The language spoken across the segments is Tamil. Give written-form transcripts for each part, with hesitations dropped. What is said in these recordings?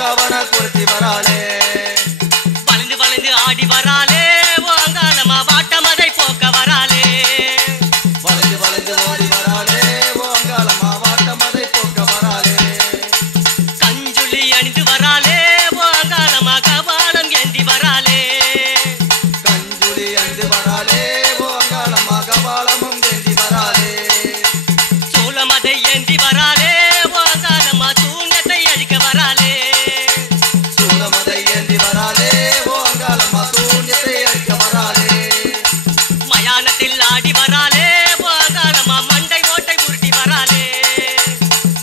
பூங்காவன குருத்தி வராளே வளைந்து வளைந்து ஆடி வராளே ஓங்காலம்மா வாட்டமதை போக்க வராளே வளைந்து வளைந்து ஓடி வராளே ஓங்காலம்மா வாட்டமதை போக்க வராளே கஞ்சுளி அணிந்து வராளே ஓங்காலம்மா கபாலம் ஏந்தி வராளே கஞ்சுளி அணிந்து வராளே ஓங்காலம்மா கபாலமும் ஏந்தி வராளே சூலமதை ஏந்தி வராளே ஓங்காலம்மா சூன்யத்தை அழிக்க வராளே சூலமதை ஏந்தி வராளே ஓங்காலம்மா சூன்யத்தை அழிக்க வராளே மயானத்தில் ஆடி வராளே ஓங்காலம்மா மண்டை ஓட்டை உருட்டி வராளே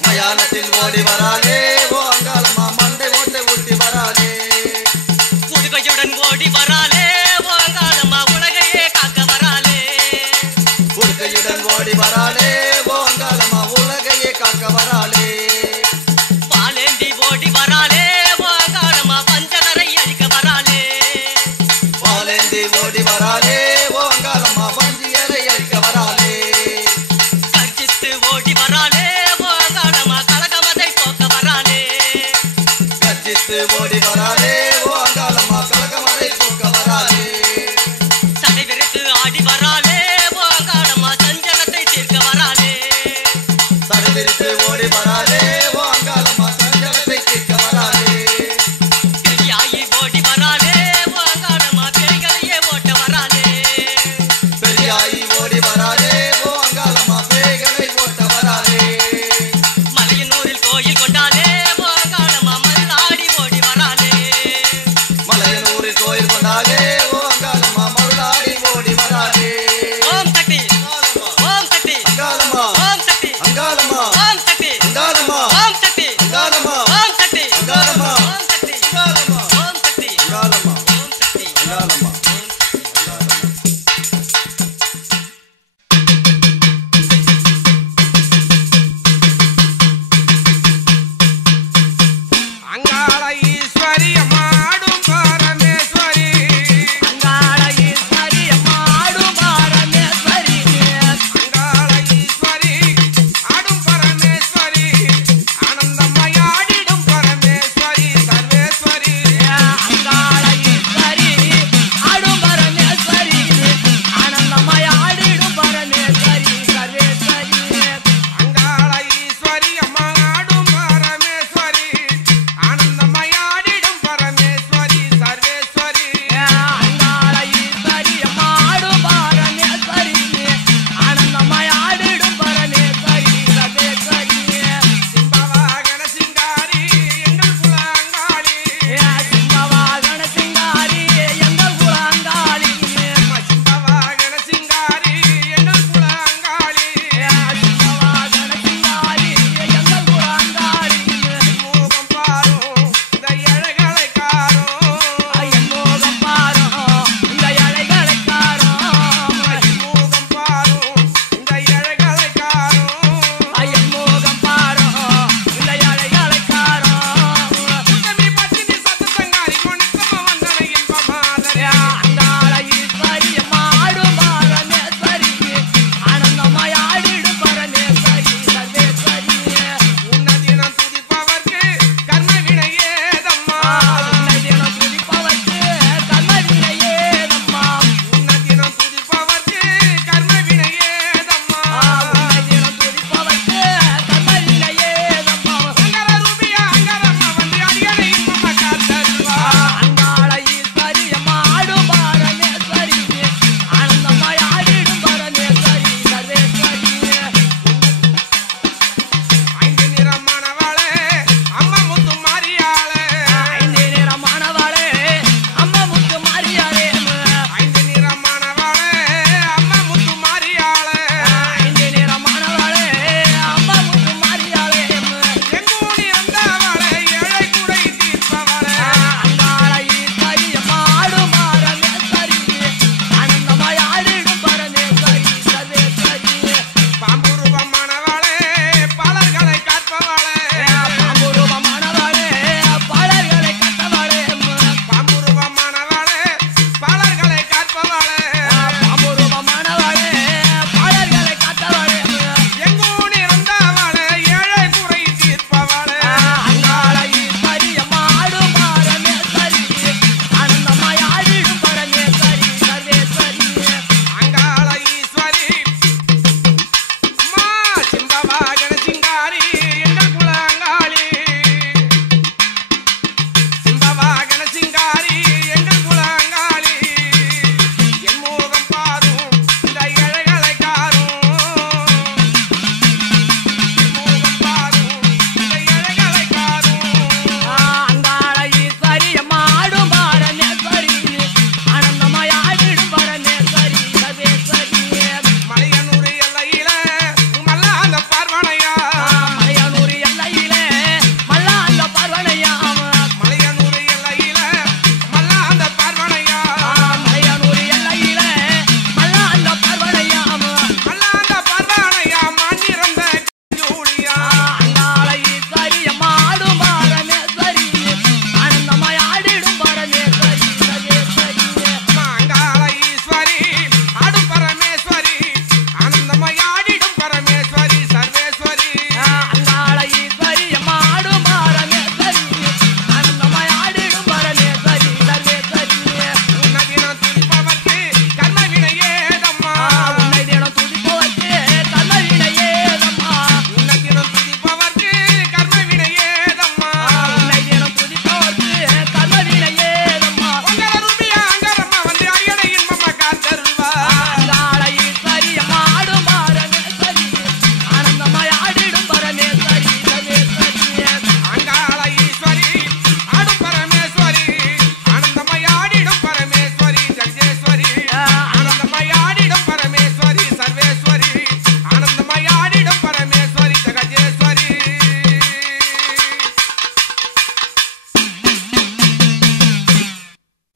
மயானத்தில் ஓடி வராளே ஓங்காலம்மா மண்டை ஓட்டை ஊட்டி வராளே உடுகையுடன் ஓடி வராளே ஓங்காலம்மா உலகையே காக்க வராளே உடுக்கையுடன் ஓடி வராளே ஓங்காலம்மா உலகையே காக்க வராளே பாலேந்தி ஓடி வராளே ஓங்காலம்மா பஞ்சகரை அழிக்க வராளே பாலேந்தி ஓடி வராளே ஓங்காலம்மா பஞ்சியரை அழிக்க வராளே கர்ஜித்து ஓடி வராளே ஓங்காலம்மா கலகமதை போக்க வராளே கர்ஜித்து ஓடி வராளே ஓங்காலம்மா கலகமதை போக்க வராளே சடை விரித்து ஆடி வராளே ஓங்காலம்மா சஞ்சலத்தை தீர்க்க வராளே சடவிரித்து ஓடி வராளே ஓங்காலம்மா சஞ்சலத்தை தீர்க்க வராளே பெரியாயி ஓடி வராளே ஓங்காலம்மா பேய்களையே ஓட்ட வராளே பெரியாயி ஓடி வராளே ஓங்காலம்மா பேய்களை ஓட்ட வராளே மலையனூரில் கோயில் கொண்டாளே ஓங்காலம்மா மல்லாடி ஓடி வராளே மலையனூரில் கோயில் கொண்டாளே ஓங்காலம்மா மருளாடி ஓடி வராளே ஓம் சக்தி ஓம் சக்தி அங்காளம்மா ஓம் சக்தி அங்காளம்மா ஓம் சக்தி அங்காளம்மா ஓம் சக்தி அங்காளம்மா ஓம் சக்தி அங்காளம்மா ஓம் சக்தி அங்காளம்மா ஓம் சக்தி அங்காளம்மா ஓம் சக்தி அங்காளம்மா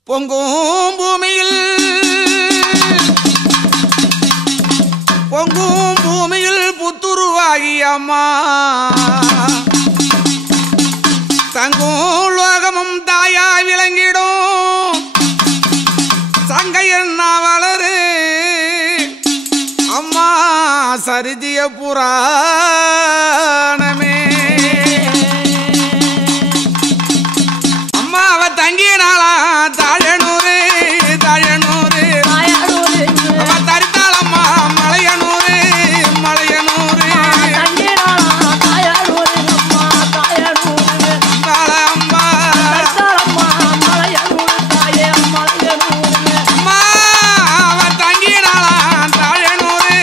பொங்கும் பூமியில் புத்துருவாகி அம்மா தங்கும் லோகமும் தாயா விளங்கிடும் சங்கையன் வளரு அம்மா சரிதிய புராணமே அம்மா அவ தங்கினாளா தாழனூரு அவ தரித்தாளம்மா மலையனூரு அம்மா அவ தங்கினாளா தாழனூரு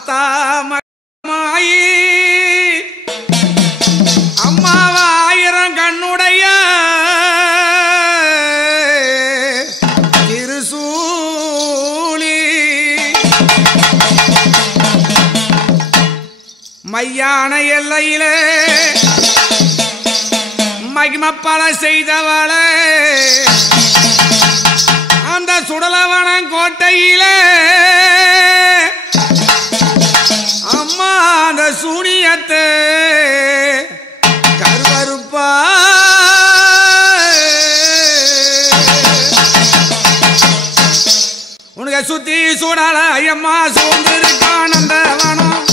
ஆத்தா மாயி அம்மாவாயிரம் கண்ணுடைய திருசூலி மையான எல்லையிலே மகிமப்பல செய்தவளே அந்த சுடலவனம் கோட்டையிலே அம்மா அந்த சூனியத்தை கருவறுப்பா உனக்கு சுத்தி சூடால ஐயம்மா சூழ்ந்திருக்கான் அந்த வனம்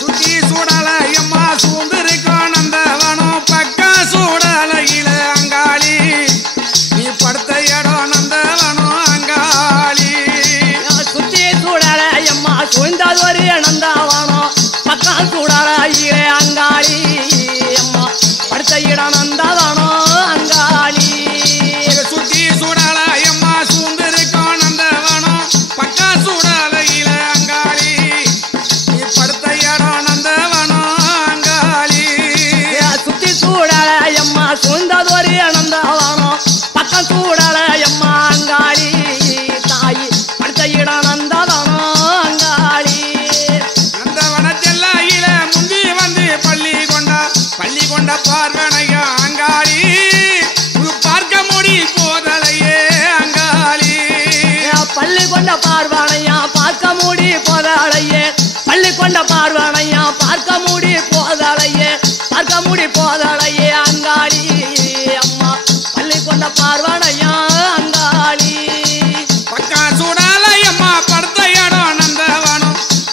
சுத்தி சூடால ஐயம்மா சூழ்ந்திருக்கான் அந்த வனம் பக்கா சூடாலையில அங்காளி நீ படுத்த இடம் நந்தவனம் அங்காளி சுத்தி சூடால ஐயம்மா சூழ்ந்ததொரு நந்தவனம் பக்கம் சூடால ஈரே அங்காளி அம்மா படுத்த இடம் நந்தவனம் அங்காளி சுத்தி சூடால ஐயம்மா சூழ்ந்திருக்கான் நந்தவனம் பக்கா சூடாலையில அங்காளி நீ படுத்த இடம் நந்தவனம் அங்காளி சுத்தி சூடால ஐயம்மா சூழ்ந்ததொரு நந்தவனம் பக்கம் சூடால ஐயம்மா அங்காளி தாயி படுத்த இடம் நந்தவனம் அங்காளி நந்தவனத்தெல்லையில முந்தி வந்து பள்ளி கொண்ட பார்வனையா அங்காளி பார்க்க முடி போதலையே அங்காளி பள்ளி கொண்ட பார்வனையா பார்க்க முடி போதலையே பள்ளி கொண்ட பார்வனையா பார்க்க முடி போதலையே அங்காளி அம்மா பள்ளி கொண்ட பார்வனையா அங்காளி பக்கா சூடால அம்மா படுத்த இடம்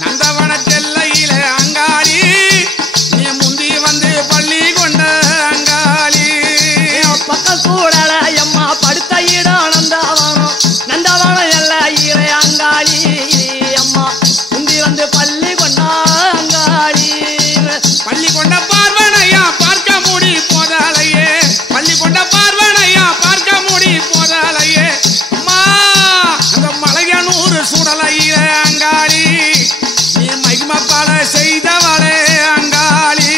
நந்தவனத்தெல்லையில அங்காளி நீ முந்தி வந்து பள்ளி கொண்ட அங்காளி பக்கம் சூடல அம்மா படுத்த இடம் நந்தவனம் எல்லையிலே அங்காளி அம்மா முந்தி வந்து பள்ளி கொண்டா அங்காளி பள்ளி கொண்ட பார்வனையா பார்க்க முடி போதாலையே பள்ளி கொண்ட பார்வனையா பார்க்க முடி போதாலையே அம்மா அந்த மலையனூர் சுடலையில அங்காளி நீ மகிமப்பால செய்தவளே அங்காளி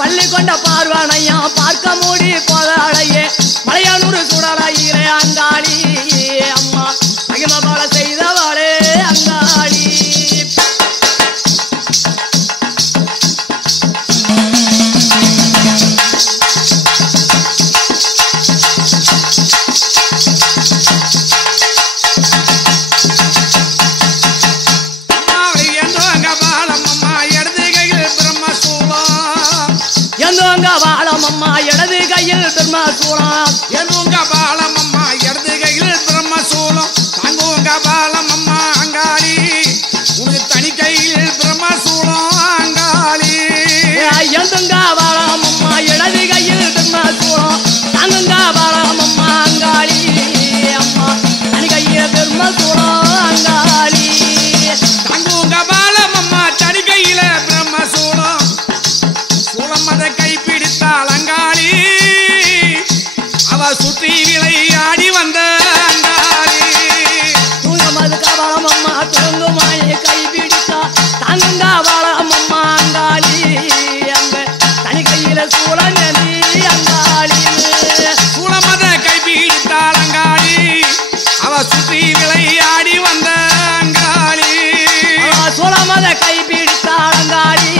பள்ளி கொண்ட பார்வனையா பார்க்க முடி போதாலையே மலையானூர் சுடலையிலே அங்காளி அம்மா மகிமபால செய்தவளே அங்காளி பாலமம்மா இடது கையில் பிரம்மசூலம் எதுங்க பாலமம்மா இடது கையில் பிரம்மசூலம் தாங்குங்க பாலமம்மா அங்காளி உனக்கு தனி கையில் பிரம்மசூலம் அங்காளி எதுங்க பாலமம்மா இடது கையில் பிரம்மசூலம் தாங்குங்க பாலமம்மா அங்காளி அம்மா தனி கையில் பிரம்மசூலம் அங்காளி தாங்குங்க பாலமம்மா தனி கையில பிரம்மசூலம் சூலம் அதை கைப்பிடித்தாள் அங்காளி அவ சுற்றி விளையாடி வந்த அங்காளி தூங்கமது கபாலமம்மா துறங்குமாயை கைப்பிடித்தா தாங்குங்க பாலமம்மா அங்காளி அங்க தனி கையில சூழங்கி அங்காளி சூலம் அதை கைப்பிடித்தாள் அங்காளி அவ சுற்றி விளையாடி வந்த அங்காளி சூழமத கைப்பிடித்தாள் அங்காளி